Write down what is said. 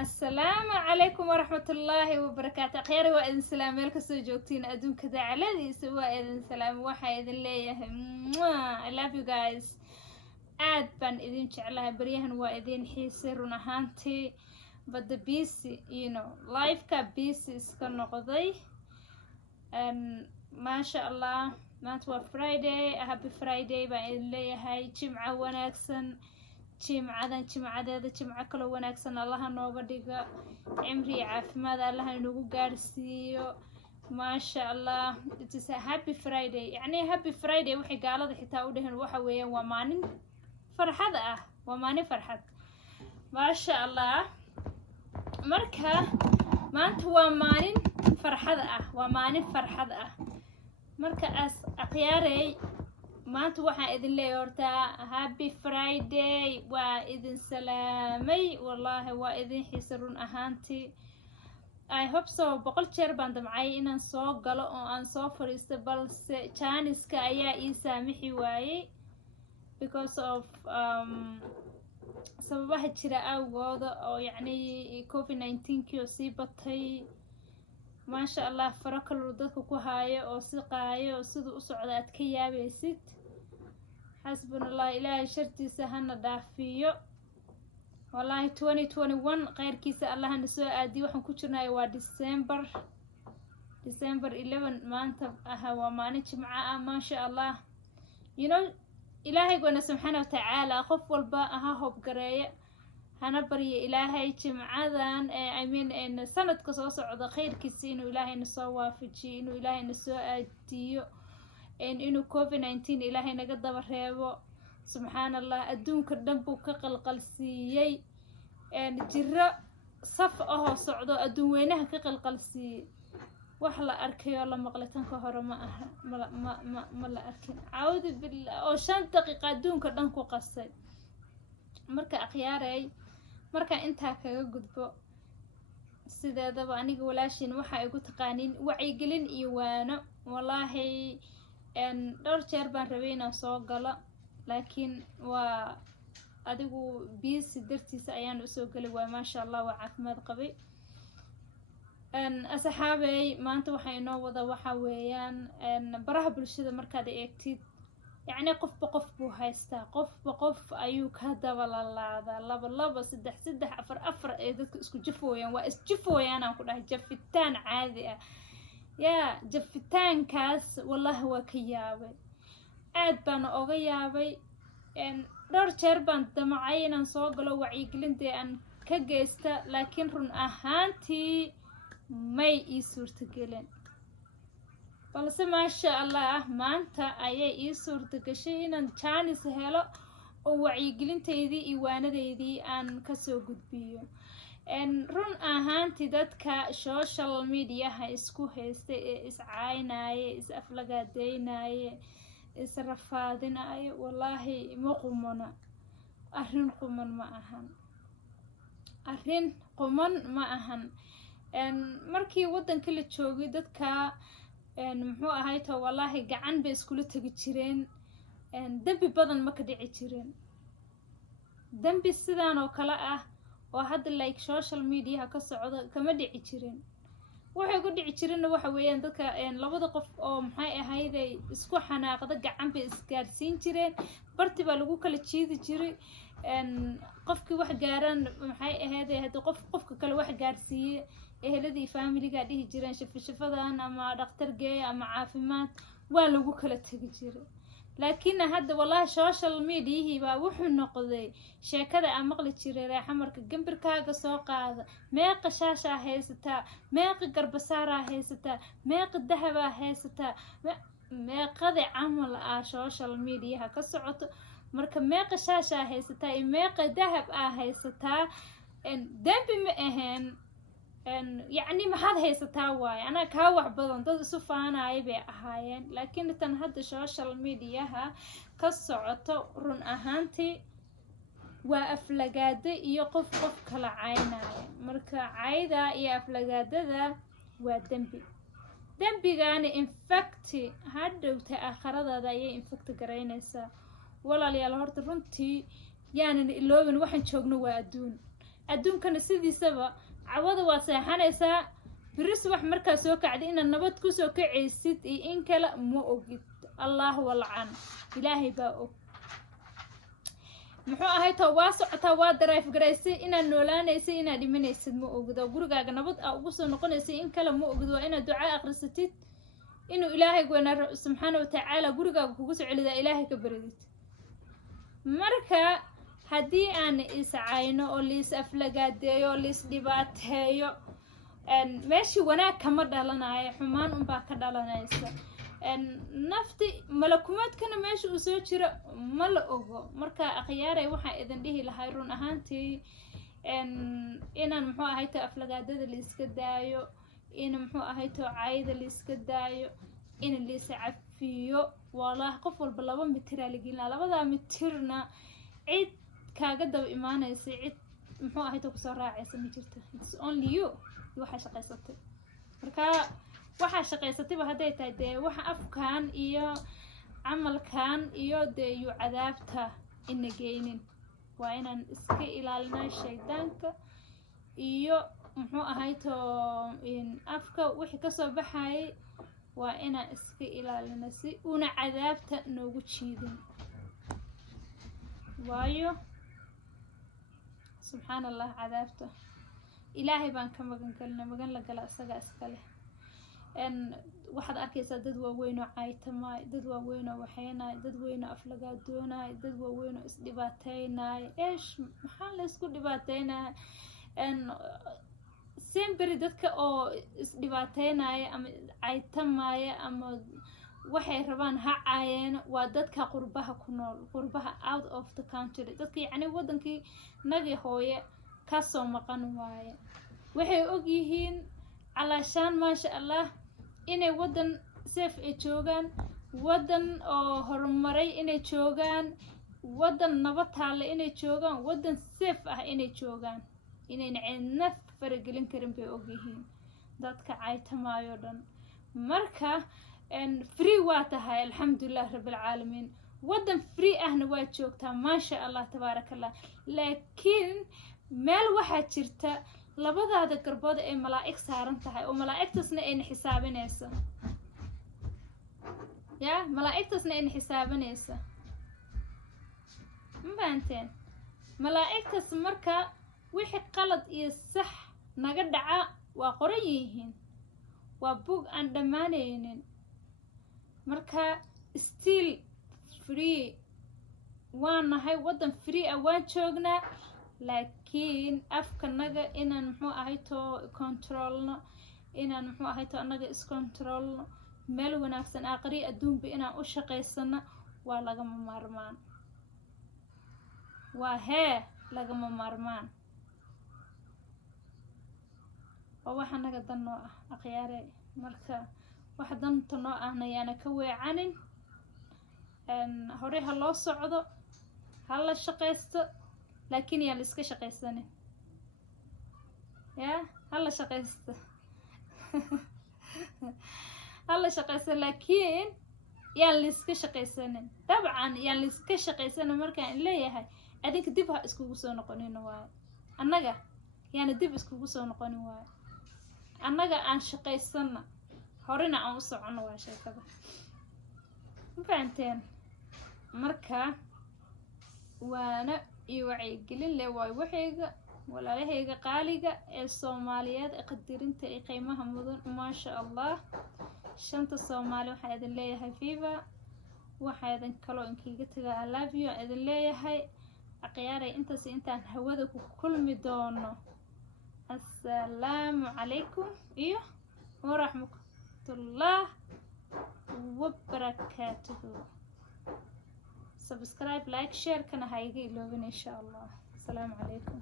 السلام عليكم ورحمة الله وبركاته. خير وإذن سلام ملك سوجوتين أدون كذا على سواء إذن سلام واحد اللي I love you guys. aad baan idin jeclahay baryahan waa idin xiisay run ahaantii but the busy life-ka busy iska noqday maasha Allah maanta waa Friday, happy Friday baan idin leeyahay. jimco wanaagsan, jimcadeeda jimco kale wanaagsan allaha nooga dhiga, cimri iyo caafimaad allaha inagu gaarsiiyo maasha Allah. it is a happy Friday, yani happy Friday waxay gaalada xitaa u dhahan waxa weeyaan waa maalin farxad ah, waa maalin farxad maasha Allah. marka maanta waa maalin farxad ah, waa maalin farxad ah. marka as aqyaarey maanta waxaan idin leeyahay horta happy Friday, waa idin salaamay wallahi waa idin xiisay run ahaantii. I hope so boqol jeer baan damcay inaan soo galo oo aan soo fariisto balse jaaniska ayaa ii saamixi waayey because of sababaha jira awgooda oo yacni COVID-19 oo sii batay maasha Allah. faro kaloo dadka ku haayo oo si qaayo oo siduu u socda aad ka yaabaysid. xasbunallah, ilaahay shartiisa hana dhaafiyo wallahi. 2021 khayrkiisa allah na soo aadiyo. waxaan ku jirnaa waa December 11 maanta waa maalin jimco ah maasha Allah. ilaahay goona subxaanahu wa tacaala qof walba aha hobgareeya hana barya ilaahay jimcadan sanadka soo socda khayrkiisa inuu ilaahay na soo waafajiyo, inuu ilaahay na soo aadiyo, inuu COVID-19 ilaahay naga daba reebo. subxaanallah, adduunka dhan buu ka qalqalsiiyey jiro saf ahoo socdo adduun weynaha ka qalqalsiiyey. wax la arkayo la maqlay tan ka hore ma aha, ma la arkin caawdu billah oo 5 daqiiqo adduunka dhan ku qasay. marka akhyaaray marka intaa kaga gudbo sideedaba aniga walaashin waxa ay ku taqaaniin wacyigelin iyo waano wallahi. dhowr jeer baan rabay inaan soo galo laakiin waa adigu busy dartiisa ayaan u soo galay. waa maasha Allah waa caafimaad qabay. asxaabay maanta waxa inoo wada waxa weeyaan baraha bulshada markaad eegtid yacni qofba qof buu haystaa, qofba qof ayuu ka daba lalaadaa, laba saddex afar ee dadka isku jafooyaan. waa isjafooyaan aan ku dhahay, jafitaan caadi ah yaa jafitaankaas wallahi waa ka yaabay, aad baan oga yaabay. dhowr jeer baan damacay inaan soo galo wacyigelintee aan ka geysta laakiin run ahaantii may ii suurtagelin. balse maasha Allah maanta ayay ii suurtagashay inaan jaanis helo oo wacyigelinteydii iyo waanadeydii aan kasoo gudbiyo. run ahaantii dadka social mediaha isku haystay ee iscaynaaye, is aflagaadeynaaye, israfaadinaaye wallahi ma qumana. arrin quman ma ahan, arrin quman ma ahan. markii waddanka la joogay dadka muxuu ahayto wallahi gacan bay iskula tagi jireen, dembi badan ma ka dhici jireen. dembi sidaan oo kale ah oo hadda like social media ka socdo kama dhici jireen. waxay ku dhici jireen waxa weeyaan dadka labada qof oo maxay ahayday isku xanaaqda gacan bay isgaarsiin jireen, barti baa lagu kala jiidi jiray. qofkii wax gaaraan maxay ahayday hadda qofka kale wax gaarsiiyay eheladii familiga dhihi jireen shafadan ama dhaqtar geey ama caafimaad waa lagu kala tagi jiray. laakiin hadda wallahi social media baa wuxuu noqday sheekada aan maqli jiray reexamarka gambirkaaga soo qaada, meeqa shaasha haysataa, meeqa garbasaara haysataa, meeqa dahaba haysataa, meeqada camal ah social media ka socoto. marka meeqa shaasha haysataa iyo meeqa dahab ah haysataa dambi ma ahayn. yacni maxaad haysataa waaye anaa kaa wax badan dad isu faanaya bay ahaayeen. laakiin tan hadda social mediaha ka socoto run ahaantii waa aflagaada iyo qof kala caynaya. marka cayda iyo aflagaadada waa dembi. dembigaana infacti hadhowta aakhiradaada ayay infacti garaynaysaa. walaalayaal horta runtii yaanan iloobin waxaan joogno waa adduun. adduunkana sidiisaba cawada waa seexanaysaa biris wax markaa soo kacda inaad nabad kusoo kacaysid iyo in kale ma ogid allahu walcan ilaahay baa og muxuu ahay too waa socotaa waa drive garaysay inaad noolaanaysay inaad dhimanaysid ma ogid oo gurigaaga nabad aa ugu soo noqonaysay in kale ma ogid waa inaad ducaa akhrisatid inuu ilaahay weynaar subxaana watacaala gurigaaga kugu soo celidaa ilaahay ka baridid marka haddii aan iscayno oo liis aflagaadeeyo oo liis dhibaateeyo meeshii wanaag kama dhalanayo xumaan unbaa ka dhalanaysa nafti malakumaadkana meesha uu soo jiro ma la ogo marka akhyaaray waxaan idin dhihi lahay run ahaantii inaan muxuu ahayto aflagaadada liiska daayo in muxuu ahayto cayda liiska daayo in liisa cafiyo wallahi qof walba 2 mitir la gelina 2 mitirna cid kaaga daba imaanaysa cid muxuu ahayto ku soo raacaysa ma jirto it's only you waxa shaqaysatay marka waxa shaqaysatay haday tahay de waxa afkaan iyo camalkan iyo de yu cadaabta in geynin waa inaan iska ilaalinaa shaydaanka iyo muxuu ahayto in afka wixii ka soo baxay waa inaan iska ilaalinaa si una cadaabta noogu jiidin waayo subhanallah cadaabta ilaahay baan ka magan galnaa magan la gala asaga iska leh waxaad arkaysaa dad waaweyn oo caytamaay dad waaweyn oo waxaynaay dad weyn oo aflagaadoonay dad waaweyn oo isdhibaateynaay maxaa la isku dhibaateynaa semberi dadka oo isdhibaateynaya ama caytamaaya ama waxay rabaan ha caayeen waa dadka qurbaha ku nool qurbaha out of the country dadka yacni wadankii nagi hooye ka soo maqan waaye waxay og yihiin calaashaan maasha allah inay wadan safe ay joogaan wadan oo horumaray inay joogaan wadan nabad taale inay joogaan wadan safe ah inay joogaan inayna cidna faragelin karin bay og yihiin dadka caytamaayo dhan marka free waa tahay alxamdulilah rabbil caalamiin wadan free ahna waa joogtaa maasha allah tabaarakallah laakiin meel waxaa jirta labadaada garbood ay malaa'ig saaran tahay oo malaa'igtaasna ayna xisaabinaysa ya malaa'igtaasna ayna xisaabinaysa ma fahanteen malaa'igtaas marka wixii qalad iyo sax naga dhaca waa qoran yihiin waa bug aan dhammaanaynin marka still free waan nahay wadan free ah waan joognaa laakiin afkanaga inaan muxuu ahayto controlno inaan muxuu ahayto anaga iscontrolno meel wanaagsan aqri adduunba inaan u shaqaysano waa lagama maarmaan waa lagama maarmaan oo waxa naga dan noo ah akhyaare marka wax danta noo ahna yaana ka weecanin hore ha loo socdo ha la shaqaysto laakiin yaan iska shaqaysanin ya hala shaqaysto hala shaqaysto laakiin yaan iska shaqaysanin dabcan yaan iska shaqaysanin markaan leeyahay adinka dib ha iskugu soo noqonin waaye annaga yaana dib iskugu soo noqonin waaye annaga aan shaqaysana horena aan u socono waa sheekada ma fahanteen marka waana iyo wacyigelin leh waay waxayga walaalahayga qaaliga ee Soomaaliyeed ee qadirinta ee qiimaha mudan maasha allah shanta Soomaali waxaa idin leeyahay viva waxaa idin kaloo inkiiga tagaa I love you idin leeyahay aqyaaray intaan hawada ku kulmi doono assalaamu calaykum iyo waraxmatullaah wabarakaatuhu subscribe like share kana ha iga iloobin insha allah السلام عليكم.